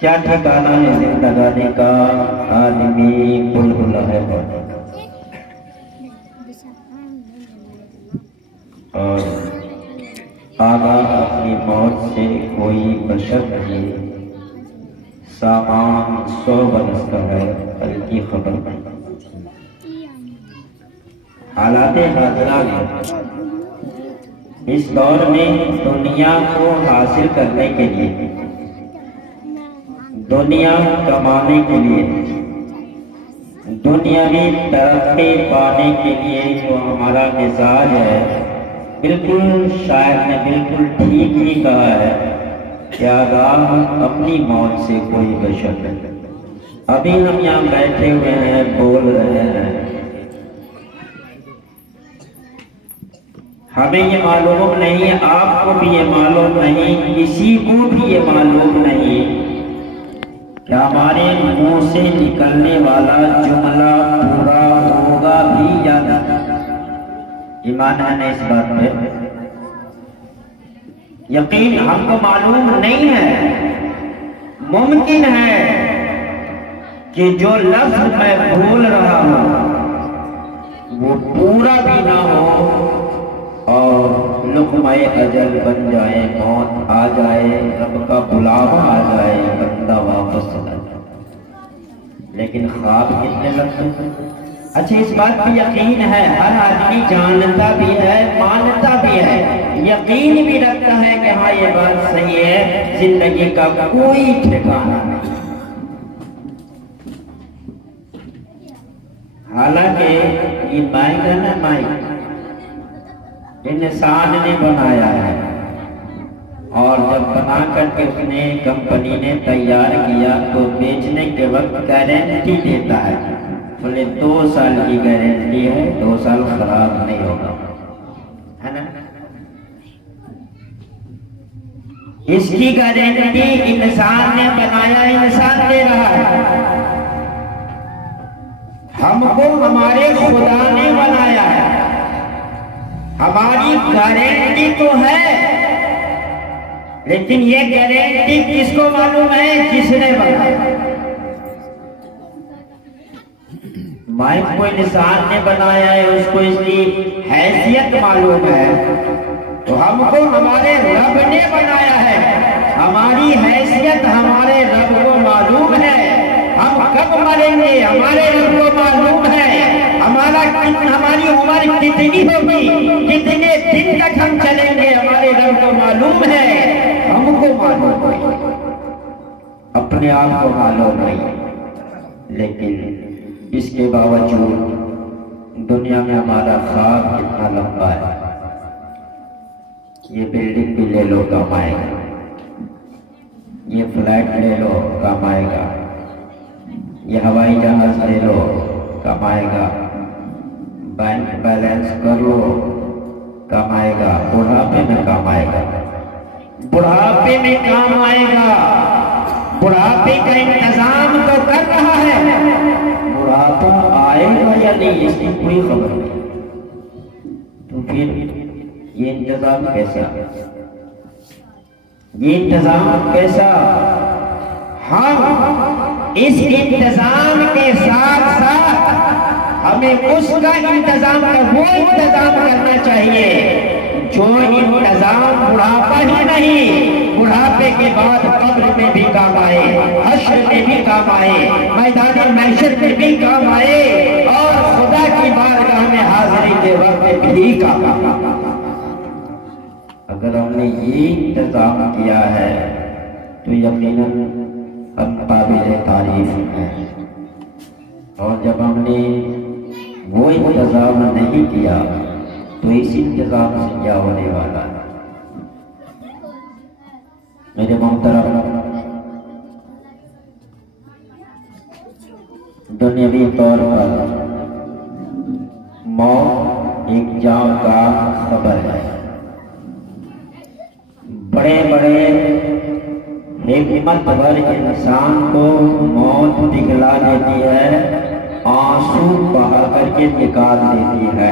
کیا ٹھکانہ ہے زندگانی کا، آدمی بلبلا ہے اور آگاہ اپنی موت سے کوئی بشر نہیں، سامان 100 برس کا ہے کل کی خبر نہیں۔ حالات حاضرہ میں اس دور میں دنیا کو حاصل کرنے کے لیے، دنیا کمانے کے لیے، دنیاوی ترقی پانے کے لیے جو ہمارا مزاج ہے، بالکل شاعر نے بالکل ٹھیک ہی کہا ہے کہ آگاہ اپنی موت سے کوئی بشر نہیں۔ ابھی ہم یہاں بیٹھے ہوئے ہیں، بول رہے ہیں، ہمیں یہ معلوم نہیں، آپ کو بھی یہ معلوم نہیں، کسی کو بھی یہ معلوم نہیں کہ ہمارے منہ سے نکلنے والا جملہ پورا ہوگا بھی یا نہیں۔ ایمان ہے نا اس بات پہ؟ یقین ہم کو معلوم نہیں ہے، ممکن ہے کہ جو لفظ میں بول رہا ہوں وہ پورا بھی نہ ہو اور لقمہ اجل بن جائے، موت آ جائے، رب کا بلاوا آ جائے، بندہ واپس چلا جائے، لیکن خواب کتنے لگتے ہیں۔ اچھا اس بات پہ یقین ہے، ہر آدمی جانتا بھی ہے، مانتا بھی ہے، یقین بھی رکھتا ہے کہ ہاں یہ بات صحیح ہے، زندگی کا کوئی ٹھکانہ نہیں۔ حالانکہ یہ مائک ہے نا، مائک انسان نے بنایا ہے، اور جب بنا کر کے اس نے کمپنی نے تیار کیا تو بیچنے کے وقت گارنٹی دیتا ہے، بولے 2 سال کی گارنٹی ہے، 2 سال خراب نہیں ہوگا، ہے نا؟ اس کی گارنٹی انسان نے بنایا، انسان دے رہا ہے، ہم کو ہمارے خدا نے بنایا ہے، ہماری گارنٹی تو ہے، لیکن یہ گارنٹی کس کو معلوم ہے؟ جس نے بنایا۔ مائک کو انسان نے بنایا ہے، اس کو اس کی حیثیت معلوم ہے، تو ہم کو ہمارے رب نے بنایا ہے، ہماری حیثیت ہمارے رب کو معلوم ہے، ہم کب مریں گے ہمارے رب کو معلوم ہے، ہماری عمر کتنی ہوگی، کتنے دن تک ہم چلیں گے ہمارے رب کو معلوم ہے، ہم کو معلوم ہے، اپنے آپ کو معلوم نہیں، لیکن اس کے باوجود دنیا میں ہمارا خواب کتنا لمبا ہے۔ یہ بلڈنگ بھی لے لو کام آئے گا، یہ فلیٹ لے لو کام آئے گا، یہ ہوائی جہاز لے لو کام آئے گا، بینک بیلنس کر لو کام آئے گا، بڑھاپے میں کام آئے گا، بڑھاپے میں کام آئے گا، بڑھاپے کا انتظام تو کر رہا ہے، بڑھاپا آئے گا یا نہیں اس کی کوئی خبر نہیں، تو پھر یہ انتظام کیسا، یہ انتظام کیسا؟ ہم اس انتظام کے ساتھ ساتھ ہمیں اس کا انتظام وہ انتظام کرنا چاہیے جو انتظام بڑھاپا ہی نہیں، بڑھاپے کے بعد قبر میں بھی کام آئے، حشر میں بھی کام آئے، میدان محشر میں بھی کام آئے، اور خدا کی بارگاہ میں حاضری کے وقت بھی کام آئے۔ اگر ہم نے یہ انتظام کیا ہے تو یقیناً ہم قابل تعریف ہیں، اور جب ہم نے وہ انتظام نہیں کیا تو اس انتظام سے کیا ہونے والا ہے؟ میرے محترم، دنیاوی طور پر موت ایک جان کا خبر ہے، بڑے بڑے حکمت بھر انسان کو موت دکھلا دیتی ہے، آنسو بہا کر کے نکال دیتی ہے،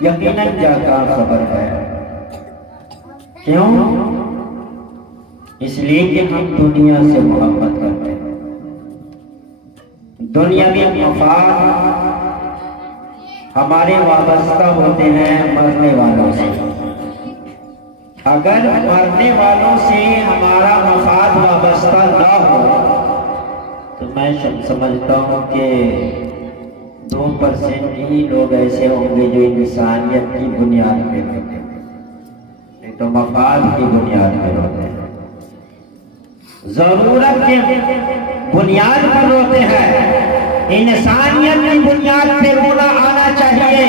یقیناً جان کا خبر ہے، کیوں؟ اس لیے کہ ہم دنیا سے محبت کرتے ہیں، دنیاوی مفاد ہمارے وابستہ ہوتے ہیں مرنے والوں سے۔ اگر مرنے والوں سے ہمارا مفاد وابستہ نہ ہو تو میں سمجھتا ہوں کہ 2% ہی لوگ ایسے ہوں گے جو انسانیت کی بنیاد پہ ہوتے ہیں، نہیں تو مفاد کی بنیاد پہ ہوتے ہیں، ضرورت کی بنیاد پر ہوتے ہیں۔ انسانیت کی بنیاد پہ رونا آنا چاہیے،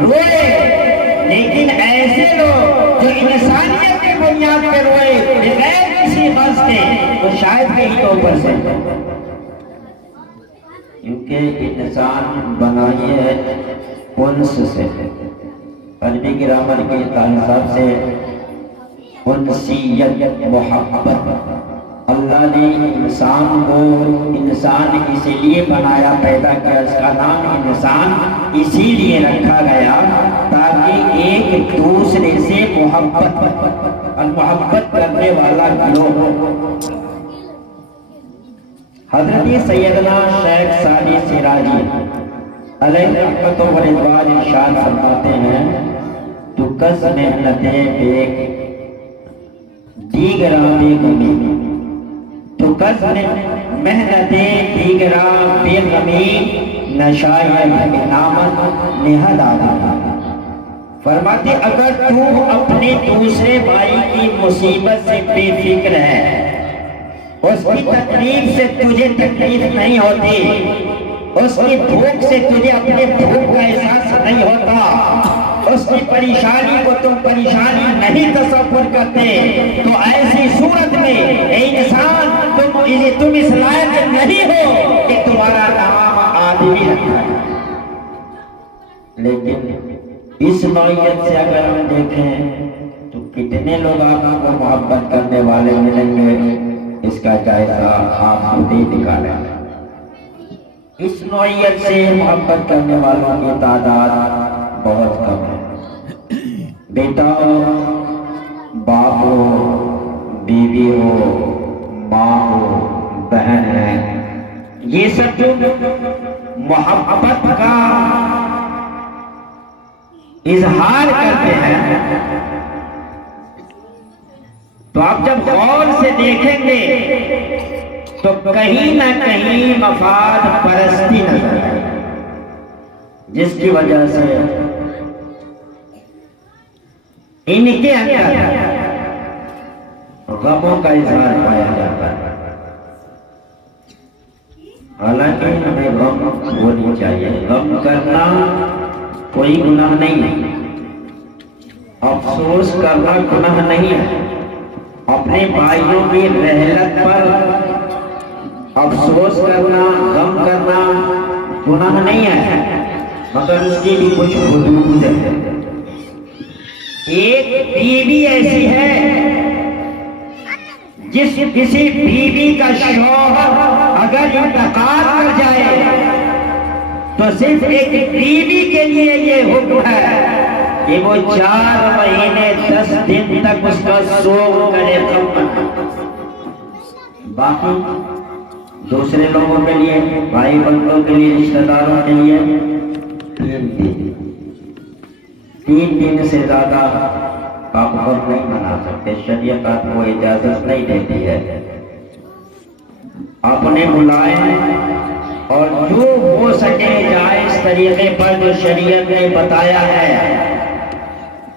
روئے، لیکن ایسے لوگ جو انسانیت کی بنیاد پہ روئے بغیر کسی غرض کے تو شاید کہیں 2%، کیونکہ انسان بنائی ہے انس سے، عربی گرامر کے تعلق سے انسیت، محبت۔ اللہ نے انسان کو انسان اسی لیے بنایا، پیدا کیا، اس کا نام انسان اسی لیے رکھا گیا تاکہ ایک دوسرے سے محبت کرنے والا گروہ ہو۔ حضرت سیدنا شیخ سعدی سراجی علیہ رحمت و رضوان ارشاد فرماتے ہیں، تو کس محنتیں بیک دیگراں بے غمی، تو کس محنتیں دیگراں بے غمی، نشائر نامت نہد آدھا۔ فرماتے اگر تو اپنے دوسرے بھائی کی مصیبت سے بے فکر ہے، اس کی تکلیف سے تجھے تکلیف نہیں ہوتی، اس کی بھوک سے تجھے اپنے بھوک کا احساس نہیں ہوتا، اس کی پریشانی کو تم پریشانی نہیں تصور کرتے، تو ایسی صورت میں اے انسان تم اس لائق نہیں ہو کہ تمہارا نام آدمی رکھا ہے۔ لیکن اس نوعیت سے اگر ہم دیکھیں تو کتنے لوگ آپ کو محبت کرنے والے ملیں گے، اس کا جائزہ آپ خود ہی نکالیں۔ اس نوعیت سے محبت کرنے والوں کی تعداد بہت کم ہے۔ بیٹا ہو، باپ ہو، بیوی ہو، ماں ہو، بہن ہے، یہ سب جو محبت کا اظہار کرتے ہیں، تو آپ جب غور سے دیکھیں گے تو کہیں نہ کہیں مفاد پرستی نظر آئے، جس کی وجہ سے ان کے اندر غموں کا اظہار پایا جاتا ہے۔ حالانکہ ہمیں غم ہونی چاہیے، غم کرنا کوئی گناہ نہیں ہے، افسوس کرنا گناہ نہیں ہے، اپنے بھائیوں کی رحلت پر افسوس کرنا، غم کرنا گناہ نہیں ہے، مگر اس کی بھی کچھ حدود ہے۔ ایک بیوی ایسی ہے جس کسی بیوی کا شوہر اگر انتقال کر جائے تو صرف ایک بیوی کے لیے یہ حکم ہے کہ وہ 4 مہینے 10 دن تک اس کا سوگ کرے، باقی دوسرے لوگوں کے لیے، بھائی بندوں کے لیے، رشتہ داروں کے لیے 3 دن سے زیادہ آپ غم نہیں منا سکتے، شریعت آپ کو اجازت نہیں دیتی ہے۔ آپ نے بلائیں اور جو ہو سکے جائز طریقے پر جو شریعت نے بتایا ہے،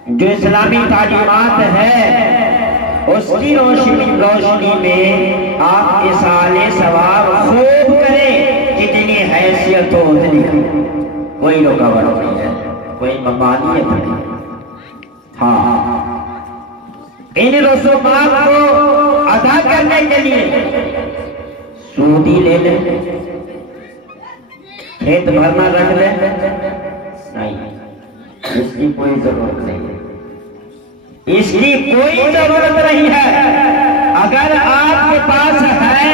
جو اسلامی تعلیمات ہے، اس کی روشنی میں آپ ایصال ثواب خوب کریں، جتنی حیثیت ہو اتنی، کوئی رکاوٹ نہیں ہے، کوئی ممانعت نہیں۔ ہاں، ان رسومات کو ادا کرنے کے لیے سودی لے لیں، کھیت بھرنا رکھ لیں، نہیں، اس کی کوئی ضرورت نہیں ہے، اس کی کوئی ضرورت نہیں ہے۔ اگر آپ کے پاس ہے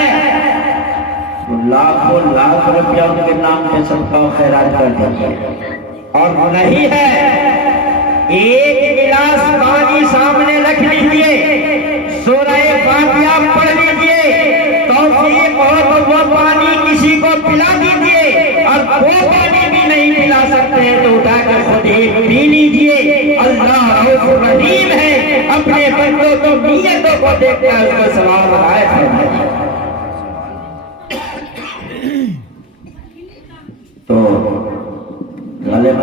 تو لاکھ روپیہ ان کے نام پہ صدقہ و خیرات کر دیجیے، اور نہیں ہے ایک گلاس پانی سامنے رکھ لیا وہ پانی بھی نہیں پلا سکتے ہیں تو اٹھا کر خود ایک پی لیجئے. اللہ رؤوف رحیم ہے، اپنے بندوں کی نیتوں کو دیکھ کر اس کو ثواب عنایت فرمائے. تو غالب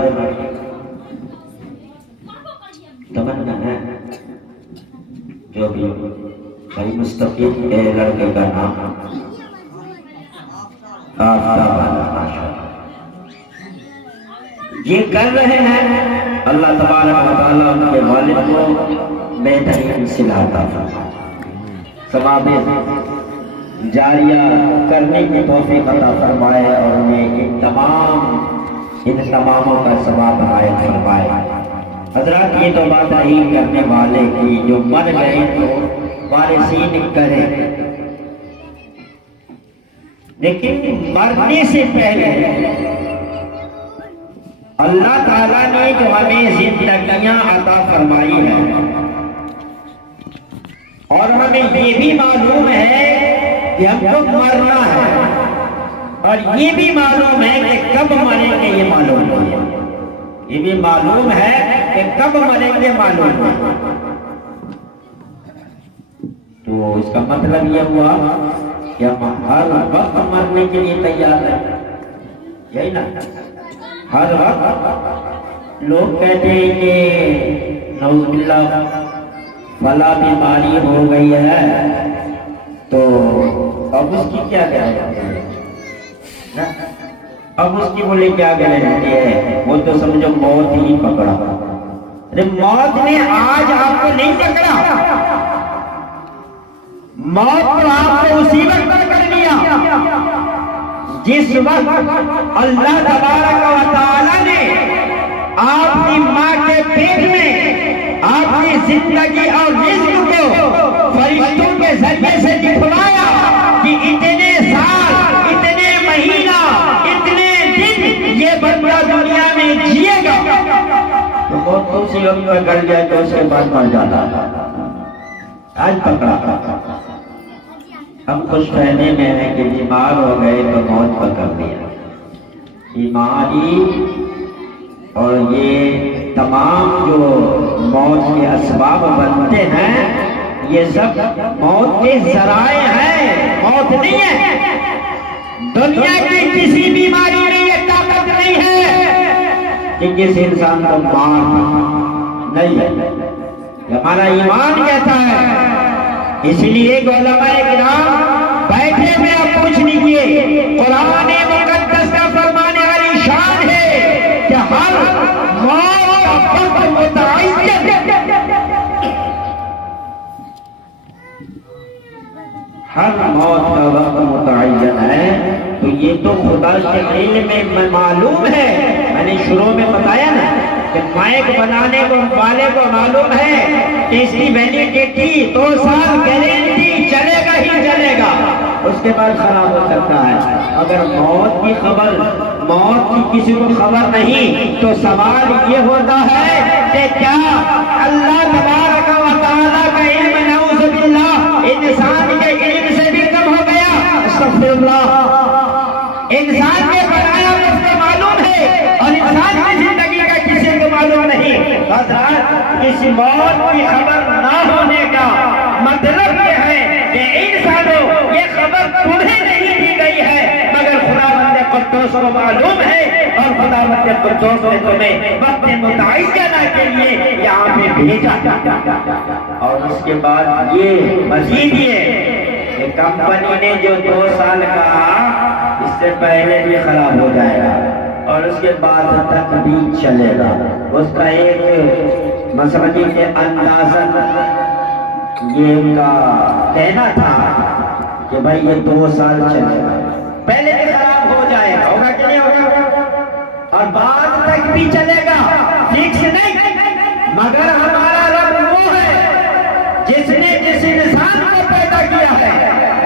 تمنا ہے جو بھی بھائی مستقیم کے لڑکے کا نام یہ کر رہے ہیں. اللہ تبارک و تعالیٰ ان کے والد کو بہترین صلہ عطا فرمائے، ثواب جاریہ کرنے کی توفیق عطا فرمائے اور انہیں ان تماموں کا ثواب عنایت فرمائے. حضرات یہ تو بات رہی کرنے والے کی، جو مر گئے تو وارثین کرے. لیکن مرنے سے پہلے اللہ تعالیٰ نے جو ہمیں زندگیاں عطا فرمائی ہیں اور ہمیں یہ بھی معلوم ہے کہ ہم کو مرنا ہے اور یہ بھی معلوم ہے کہ کب مریں گے، یہ معلوم نہیں ہے. یہ بھی معلوم ہے کہ کب مریں گے معلوم ہے. تو اس کا مطلب یہ ہوا کہ ہم ہر وقت مرنے کے لیے تیار ہیں، یہی نا. ہر وقت لوگ کہتے ہیں کہ نعوذ باللہ فلاں بیماری ہو گئی ہے تو اب اس کی کیا گارنٹی ہے؟ اب اس کی بولے کیا گارنٹی ہے؟ وہ تو سمجھو موت ہی پکڑا. موت نے آج آپ کو نہیں پکڑا، موت تو آپ کو اسی وقت پکڑ لیا جس وقت اللہ تبارک و تعالی نے آپ کی ماں کے پیٹ میں آپ کی زندگی اور رزق کو فرشتوں کے ذریعے سے دکھلایا کہ اتنے سال، اتنے مہینہ، اتنے دن یہ بندہ دنیا میں جیے گا. تو موت کو اسی وقت پکڑ گیا تو اس کے بعد مر جاتا. آج پکڑا. ہم خوش فہمی میں ہیں کہ بیمار ہو گئے تو موت پکڑ لیا. بیماری اور یہ تمام جو موت کے اسباب بنتے ہیں یہ سب موت کے ذرائع ہیں، موت نہیں ہے. دنیا کی کسی بیماری میں یہ طاقت نہیں ہے کہ کسی انسان کو مار نہیں ہے. ہمارا ایمان کہتا ہے. اس لیے علماء کرام بیٹھے ہوئے آپ پوچھ لیجیے، قرآن مقدس کا فرمانے والی شان ہے کہ ہر موت کا وقت متعین، ہر موت کا وقت متعین ہے. تو یہ تو خدا کے علم میں معلوم ہے. میں نے شروع میں بتایا نا کہ مائک بنانے والے کو معلوم ہے کہ اس کی ویلیڈیٹی 2 سال گارنٹی چلے گا ہی چلے گا، اس کے بعد خراب ہو سکتا ہے. اگر موت کی خبر، موت کی کسی کو خبر نہیں تو سوال یہ ہوتا ہے کہ کیا اللہ تبارک و تعالیٰ کا علم نعوذ باللہ انسان کے علم سے بھی کم ہو گیا؟ استغفر اللہ. انسان کے بنایا اس کو معلوم ہے اور انسان کی زندگی کا کسی کو معلوم نہیں. اس موت کی خبر نہ ہونے کا مطلب یہ ہے کہ انسانوں یہ خبر تمہیں نہیں دی گئی ہے مگر خداوند قدوس کو معلوم ہے اور خداوند قدوس نے تمہیں وقت متعینہ کے لیے یہاں پہ بھیجا. اور اس کے بعد یہ مزید یہ کمپنی نے جو 2 سال کہا اس سے پہلے بھی خراب ہو جائے گا اور اس کے بعد تک بھی چلے گا. اس کا ایک مسئلے کے اندازن یہ ان کا کہنا تھا کہ بھائی یہ 2 سال چلے گا، پہلے بھی خراب ہو جائے گا، ہوگا کہ نہیں ہوگا، اور بعد تک بھی چلے گا، فکس نہیں. مگر ہمارا رب وہ ہے جس نے جس انسان کو پیدا کیا ہے،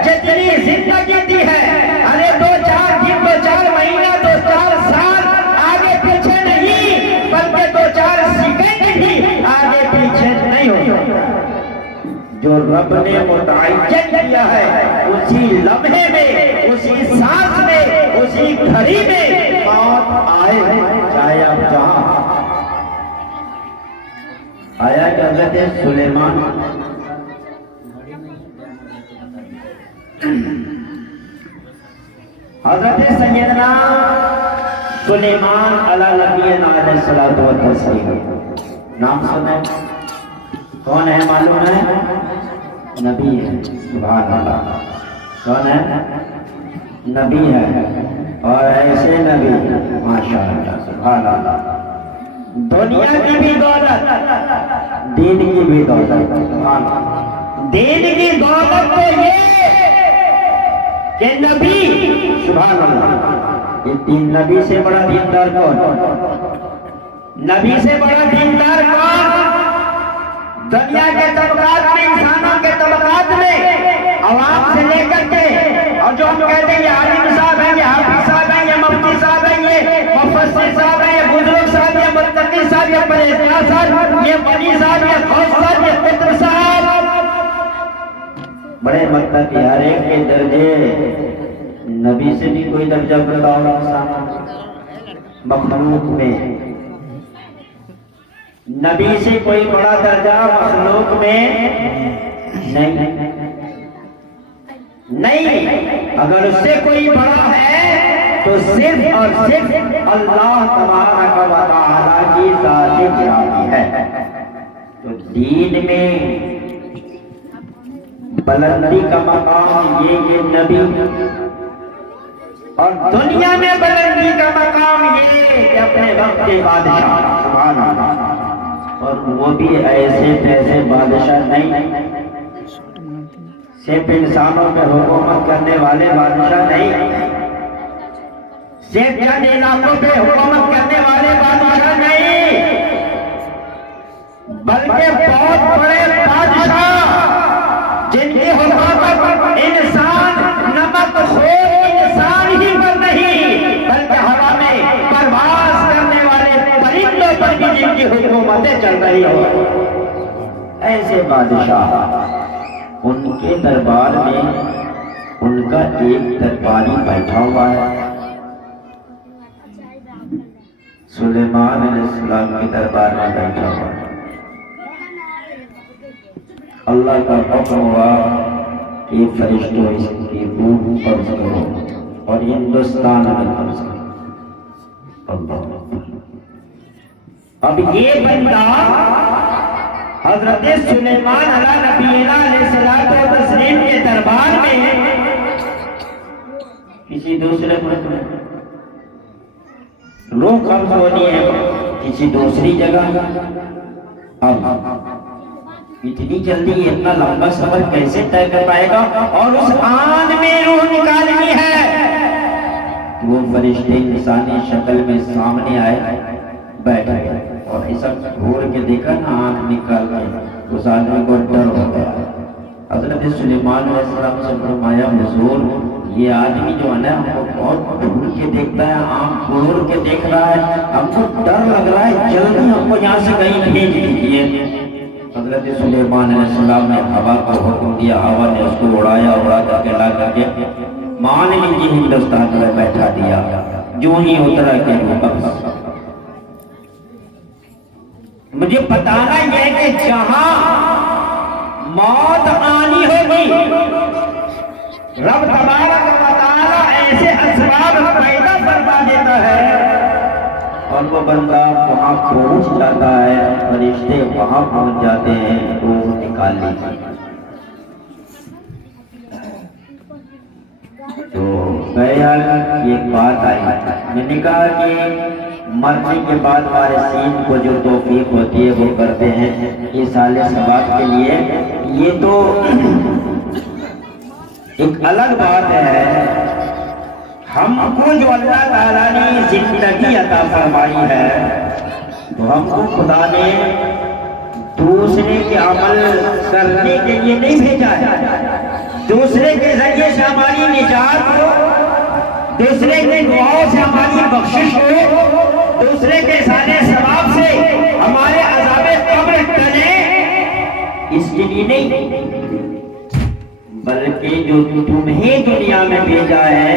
جتنی زندگی دی ہے، ارے 2-4 دن، 2-4 مہینہ، 2-4 سال آگے پیچھے نہیں بلکہ 2-4 سیکنڈ بھی آگے پیچھے نہیں ہوگا. جو رب نے متعین کیا ہے اسی لمحے میں، اسی سانس میں، اسی گھڑی میں موت آئے چاہے آپ جہاں. آیا کہ حضرت سلیمان حضرت سیدنا سلیمان علیہ نبینا علیہ الصلوۃ والتسلیم. نام سنا کون ہے معلوم ہے؟ نبی ہے. سبحان اللہ. کون ہے؟ نبی ہے. اور ایسے نبی ماشاء اللہ سبحان اللہ. دنیا کی بھی دولت دین کی بھی دولت. سبحان اللہ. دین کی دولت تو یہ کہ نبی سبحان اللہ. یہ تین نبی سے بڑا دیندار کون؟ نبی سے بڑا دیندار کون؟ دنیا کے طبقات میں انسانوں کے طبقات میں عوام سے لے کر کے اور جو ہم کہتے ہیں یہ عالم صاحب ہیں یہ حافظ صاحب ہیں یہ مفتی صاحب ہیں یہ مفسر صاحب ہیں یہ بزرگ صاحب یہ متقی صاحب یہ پرہیزگار صاحب یہ ولی صاحب یہ غوث صاحب یہ قطب صاحب بڑے متقی. ہر ایک کے درجے نبی سے بھی کوئی درجہ بتاؤ انسان مخلوق میں. نبی سے کوئی بڑا درجہ مخلوق میں نہیں. اگر اس سے کوئی بڑا ہے تو صرف اور صرف اللہ تبارک و تعالی کی ذات گرامی ہے. تو دین میں بلندی کا مقام یہ نبی اور دنیا میں بلندی کا مقام یہ کہ اپنے وقت کے بادشاہ. سبحان اللہ. اور وہ بھی ایسے ایسے بادشاہ نہیں صرف انسانوں پہ حکومت کرنے والے بادشاہ نہیں صرف چند علاقوں پہ حکومت کرنے والے بادشاہ نہیں بلکہ بہت بڑے بادشاہ جن کی حکومت انسان نمک خور انسان ہی پر نہیں بلکہ ہوا میں پرواز کرنے والے پرندوں پر بھی جن کی حکومتیں چل رہی ہو. ایسے بادشاہ ان کے دربار میں ان کا ایک درباری بیٹھا ہوا ہے. سلیمان علیہ السلام کے دربار میں بیٹھا ہوا ہے. اللہ کا حکم ہوا کہ فرشتوں اس کی روح قبض کرو اور ہندوستان میں قبض کرو. اللہ. اب یہ بندہ حضرت سلیمان علیہ نبینا علیہ الصلوۃ والتسلیم کے دربار میں کسی دوسرے ملک میں روح قبض ہونی ہے کسی دوسری جگہ. اب اتنی جلدی اتنا لمبا سفر کیسے طے کر پائے گا؟ اور اس آن میں روح نکالنی ہے. وہ فرشتے انسانی شکل میں سامنے آئے بیٹھ گئے اور ایسا گھور کے دیکھا نا آنکھ نکال گئے. اس آدمی کو ڈر ہو گیا. حضرت سلیمان علیہ السلام سے فرمایا حضور یہ آدمی جو ہے نا ہم کو بہت گھور کے دیکھتا ہے آنکھ گھور کے دیکھ رہا ہے ہم کو ڈر لگ رہا ہے جلدی ہم کو یہاں سے کہیں بھیج دیجیے. حضرت سلیمان علیہ السلام نے ہوا کو حکم دیا. ہوا نے اس کو اڑایا اڑا کر کے لا کر کے مان لیجیے ہندوستان میں بیٹھا دیا. جو ہی اترا کہ مجھے بتانا یہ ہے کہ جہاں موت آنی ہوگی رب تبارک و تعالی ایسے اسباب پیدا فرما دیتا ہے اور وہ بندہ وہاں پہنچ جاتا ہے. فرشتے وہاں پہنچ جاتے ہیں روح نکال لیجیے. تو ایک بات آئی میں نے کہا کہ مرنے کے بعد وارثین کو جو توفیق ہوتی ہے وہ کرتے ہیں یہ سال ثواب کے لیے. یہ تو ایک الگ بات ہے. ہم کو جو اللہ تعالیٰ نے زندگی عطا فرمائی ہے تو ہم کو خدا نے دوسرے کے عمل کرنے کے لیے نہیں بھیجا ہے. دوسرے کے ذریعے سے ہماری نجات ہو دوسرے کے دعاؤں سے ہماری بخشش ہو دوسرے کے سارے ثواب سے ہمارے عذاب قبر ٹلے اس کے لیے نہیں بلکہ جو تمہیں دنیا میں بھیجا ہے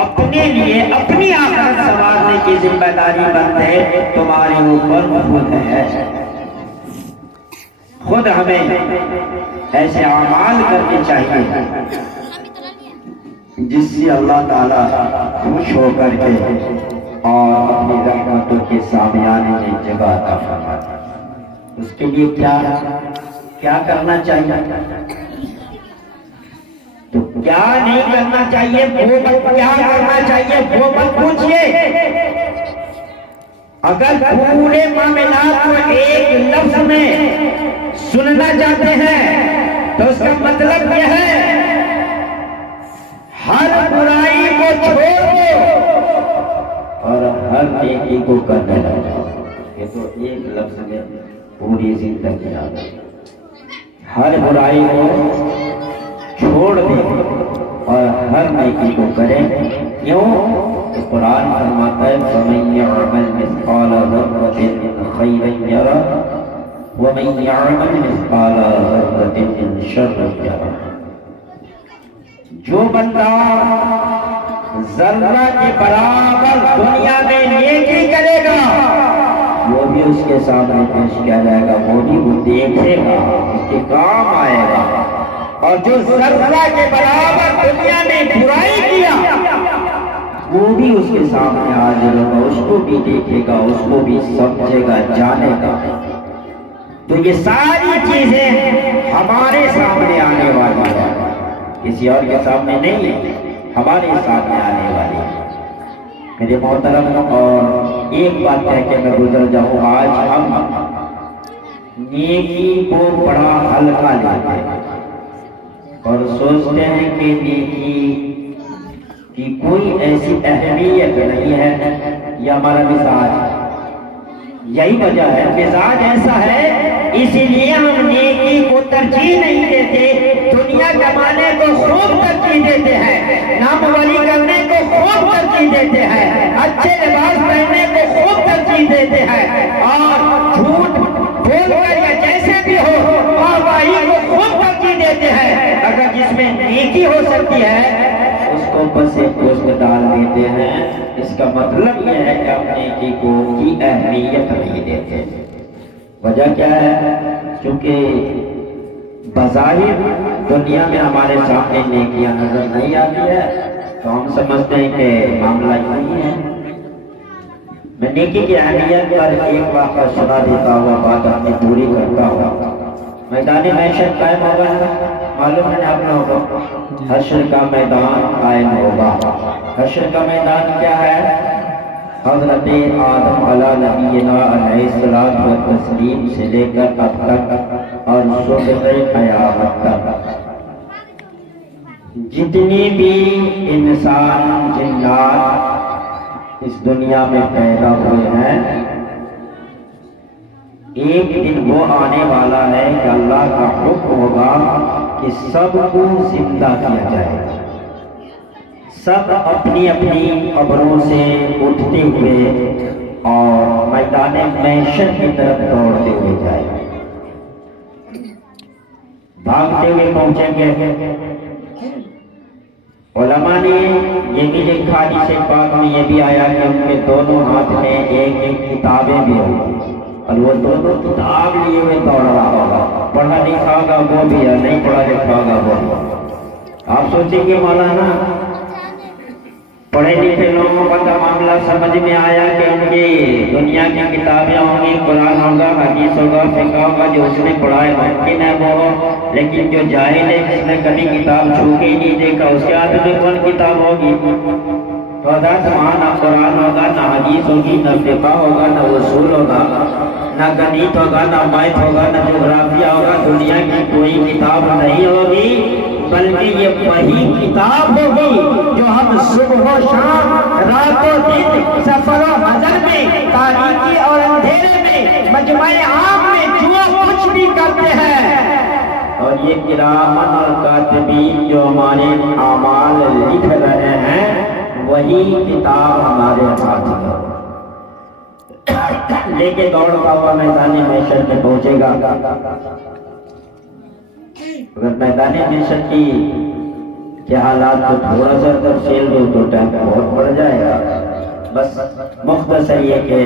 اپنے لیے اپنی آخرت سنوارنے کی ذمہ داری بنتے تمہارے اوپر خود ہے. خود ہمیں ایسے اعمال کرنے چاہیے جس سے اللہ تعالیٰ خوش ہو کر کے اور اپنی رحمتوں کے سامیانے میں جگہ عطا فرماتا. اس کے لیے کیا کرنا چاہیے؟ تو کیا نہیں کرنا چاہیے کیا کرنا چاہیے وہ مت پوچھئے. اگر پورے معاملات کو ایک لفظ میں سننا چاہتے ہیں تو اس کا مطلب یہ ہے ہر برائی کو چھوڑ دو اور ہر نیکی کو کرنے لگو. یہ تو ایک لفظ میں پوری زندگی آ گئی. ہر برائی کو چھوڑ دیں اور ہر نیکی کو کریں. کیوں؟ قرآن فرماتا ہے فَمَن يَعْمَلْ مِثْقَالَ ذَرَّةٍ خَيْرًا يَرَهُ وَمَن يَعْمَلْ مِثْقَالَ ذَرَّةٍ شَرًّا يَرَهُ. جو بندہ ذرہ کے برابر دنیا میں نیکی کرے گا وہ بھی اس کے سامنے پیش کیا جائے گا، وہ بھی وہ دیکھے گا، اس کے کام آئے گا. اور جو ذرہ کے برابر دنیا میں برائی کیا وہ بھی اس کے سامنے حاضر ہوگا، اس کو بھی دیکھے گا، اس کو بھی سمجھے گا، جانے گا. تو یہ ساری چیزیں ہمارے سامنے آنے والی ہیں، کسی اور کے سامنے نہیں ہے، ہمارے سامنے آنے والی ہے. میرے محترم، اور ایک بات کہہ کے میں گزر جاؤں. آج ہم نیکی کو بڑا ہلکا لیتے ہیں اور سوچتے ہیں کہ نیکی کی کوئی ایسی اہمیت نہیں ہے. یہ ہمارا مزاج، یہی وجہ ہے، مزاج ایسا ہے اسی لیے ہم نیکی کو ترجیح نہیں دیتے. دنیا کمانے کو خوب ترجیح دیتے ہیں، نام والی کرنے کو خوب ترجیح دیتے ہیں، اچھے لباس پہننے کو خوب ترجیح دیتے ہیں، اور جھوٹ بول کر یا جیسے بھی ہو واہواہی کو خوب ترجیح دیتے ہیں. اگر جس میں نیکی ہو سکتی ہے اس کو پسے پوست ڈال دیتے ہیں. اس کا مطلب یہ ہے کہ ہم نیکی کو کی اہمیت نہیں دیتے. وجہ کیا ہے؟ چونکہ بظاہر دنیا میں ہمارے سامنے نیکیاں نظر نہیں آتی ہے تو ہم سمجھتے ہیں کہ معاملہ یہی ہے. میں نیکی کی اہمیت پر ایک واقعہ سنا دیتا ہوا بات اپنی پوری کرتا ہوا. میدان معیشت قائم ہوگا، معلوم ہے آپ لوگوں کو، حشر کا میدان قائم ہوگا. حشر کا میدان کیا ہے؟ حضرت آدم علیہ نبینا علیہ الصلوۃ والتسلیم سے لے کر اب تک اور صبح قیامت تک جتنی بھی انسان جنات اس دنیا میں پیدا ہوئے ہیں، ایک دن وہ آنے والا ہے کہ اللہ کا حکم ہوگا کہ سب کو زندہ کیا جائے. سب اپنی اپنی قبروں سے اٹھتے ہوئے اور میدان محشر کی طرف دوڑتے ہوئے جائیں، بھاگتے ہوئے پہنچیں گے. علماء نے یہ بھی لکھا، جسے پاک میں یہ بھی آیا کہ ان کے دونوں ہاتھ میں ایک ایک کتابیں بھی ہوں اور وہ دونوں کتاب لیے ہوئے دوڑ رہا ہوگا. پڑھا لکھا ہوگا وہ بھی ہے، نہیں پڑھا لکھا ہوگا وہ. آپ سوچیں گے مولانا پڑھے لکھے لوگوں کا تو معاملہ سمجھ میں آیا کہ ان کی دنیا کی کتابیں ہوں گی، قرآن ہوگا، حدیث ہوگا، فقہ ہوگا، جو اس نے پڑھا ہے ممکن ہے وہ ہو. لیکن جو جاہل ہے جس نے کبھی کتاب چھو کے ہی نہیں دیکھا اس کے ہاتھ میں کون کتاب ہوگی؟ تو حضرت وہاں نہ قرآن ہوگا، نہ حدیث ہوگی، نہ فقہ ہوگا، نہ اصول ہوگا، نہ گنیت ہوگا، نہ میتھ ہوگا، نہ جغرافیہ ہوگا. دنیا کی کوئی کتاب نہیں ہوگی بلکہ یہ وہی کتاب ہوگی جو ہم صبح و شام، رات و دن، سفر و حضر میں، تاریکی اور اندھیرے میں، مجمع عام میں جو کچھ بھی کرتے ہیں. اور یہ کرامن اور کاتبین جو ہمارے اعمال لکھ رہے ہیں وہی کتاب ہمارے ہاتھ میں لے کے دوڑتا ہوا میدان محشر میں پہنچے گا. اگر میدان محشر کی کہ حالات کو تھوڑا سا تفصیل دو تو ٹائم بہت پڑ جائے گا. بس مختصر یہ کہ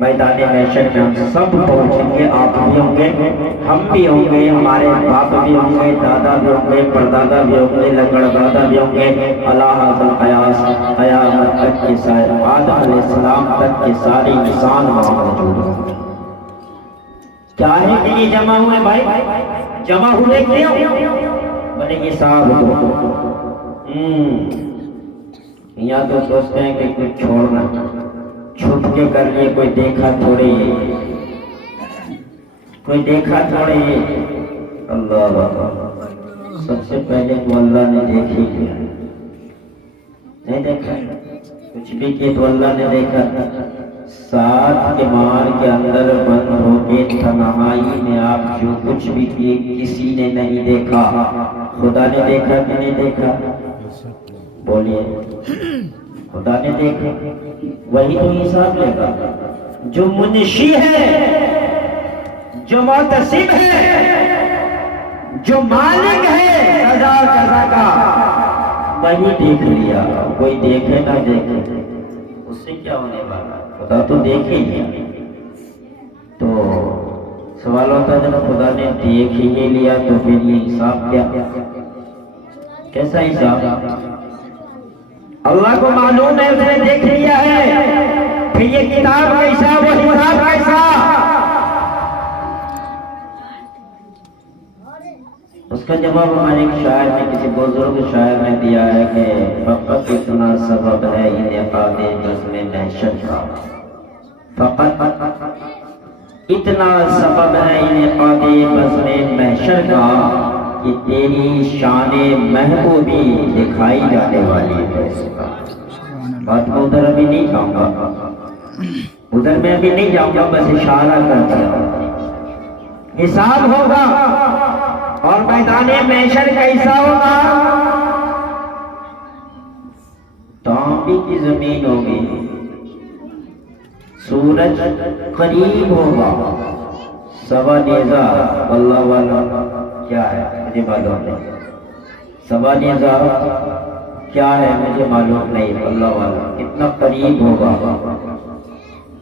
میدان محشر میں ہم سب پہنچیں گے. آپ بھی ہوں گے, ہم بھی ہوں گے, ہمارے باپ بھی ہوں گے, دادا بھی ہوں گے, پردادا بھی ہوں گے, لکڑ دادا بھی ہوں گے. اللہ قیاس قیامت تک کے سارے آدم علیہ السلام تک کے سارے انسان وہاں موجود ہوں گے. چاہے کہ یہ جمع ہوئے بھائی, جمع ہوئے کیوں بنے یہ صاحب یہاں تو سوچتے ہیں کہ کچھ چھوڑنا, چھپ کے کر لیے, کوئی دیکھا تھوڑے یہ, کوئی دیکھا تھوڑے یہ. اللہ سب سے پہلے تو اللہ نے دیکھ ہی لیا, نہیں دیکھا کچھ بھی کیا تو اللہ نے دیکھا. ساتھ کے مار کے اندر بند ہو کے تنہائی میں آپ جو کچھ بھی کیے کسی نے نہیں دیکھا. خدا نے دیکھا کہ نہیں دیکھا؟ بولیے, خدا نے دیکھا. وہی تو حساب لے گا. جو منشی ہے, جو محتسب ہے, جو مالک ہے سزا سزا کا, وہی دیکھ لیا. کوئی دیکھے نہ دیکھے اس سے کیا ہونے والا, خدا تو دیکھ ہی لیا. تو سوال ہوتا ہے جب خدا نے دیکھ ہی لیا تو پھر یہ حساب کیا, کیسا حساب؟ اللہ کو معلوم ہے, اس نے دیکھ لیا ہے, پھر یہ کتاب کیسا, وہ حساب کیسا؟ اس کا جواب ہمارے ایک شاعر نے, کسی بزرگ شاعر نے دیا ہے کہ فقط اتنا سبب ہے انعقاد بزم محشر کا, فقط اتنا سبب ہے انعقاد بزم محشر کا کہ تیری شان محبوبی دکھائی جانے والی ہے. بات میں ادھر ابھی نہیں جاؤں گا, ادھر میں ابھی نہیں جاؤں گا, بس اشارہ کر دیا. حساب ہوگا اور میدان محشر کیسا ہوگا؟ تانبے کی زمین ہوگی, سورج قریب ہوگا, سوا نیزہ اللہ والا کیا ہے مجھے معلوم نہیں, سوا نیزہ کیا ہے مجھے معلوم نہیں, اللہ والا اتنا قریب ہوگا.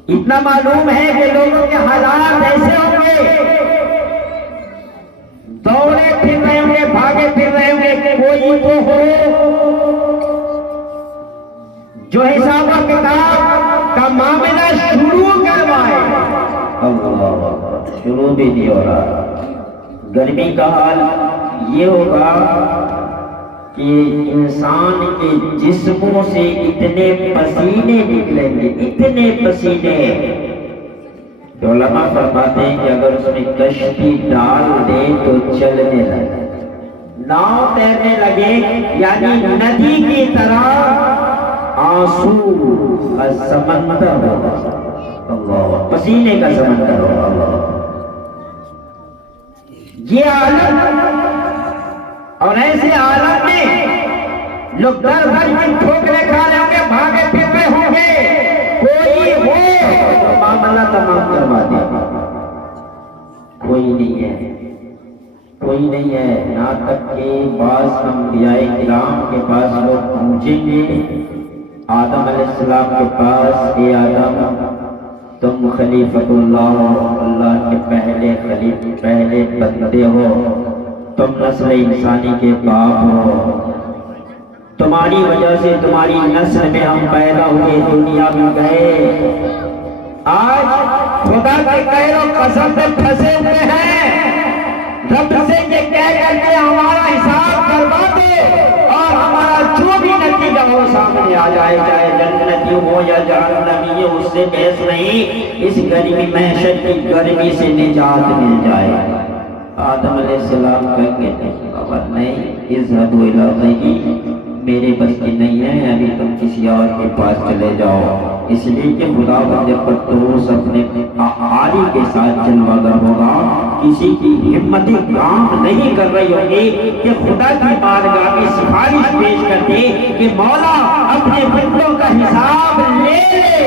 اتنا معلوم ہے کہ لوگوں کے حالات ایسے ہوں گے, دوڑے پھر رہے ہوں گے, بھاگے پھر رہے ہوں گے, کوئی تو ہو جو حساب و کتاب کا معاملہ شروع کروائے. اللہ شروع بھی نہیں ہو رہا. گرمی کا حال یہ ہوگا کہ انسان کے جسموں سے اتنے پسینے نکلیں گے, اتنے پسینے. علماء فرماتے ہیں کہ اگر اس میں کشتی ڈال دے تو چلنے لگے, ناؤ تیرنے لگے, یعنی ندی کی طرح آنسو کا سمندر ہوگا. اللہ پسینے کا سمندر ہوگا. اللہ یہ عالم, اور ایسے عالم میں لوگ در در کی ٹھوکریں کھا رہے ہوں گے, بھاگے پھر رہے ہوں گے, کوئی ہو معاملہ تمام کروا دے. کوئی نہیں ہے, کوئی نہیں ہے. یہاں تک کہ بعض انبیاء کرام کے پاس لوگ پہنچیں گے, آدم علیہ السلام کے پاس, اے آدم تم خلیفۃ اللہ ہو, اللہ کے پہلے بندے ہو, تم نسل انسانی کے باپ ہو, تمہاری وجہ سے تمہاری نسل میں ہم پیدا ہوئے, دنیا میں گئے. آج خدا کے قہر و قسم میں پھنسے ہوئے ہیں. رب سے یہ کہہ کر کے ہمارا حساب کروا دے اور ہمارا جو بھی نتیجہ ہو سامنے آ جائے, چاہے جنتی ہو یا جہنمی ہو, اس سے بحث نہیں. اس گرمی محشر کی گرمی سے نجات مل جائے. آدم علیہ السلام کہیں گے نہیں, اذهبوا الی غیری, میرے بس کی نہیں ہے, ابھی تم کسی اور کے پاس چلے جاؤ. اس لیے کہ خدا بندے قدوس اپنے عالی کے ساتھ جلوگر ہوگا. کسی کی ہمت کام نہیں کر رہی ہوگی کہ خدا کی بارگاہ میں سفارش پیش کر دے کہ مولا اپنے بندوں کا حساب لے لے.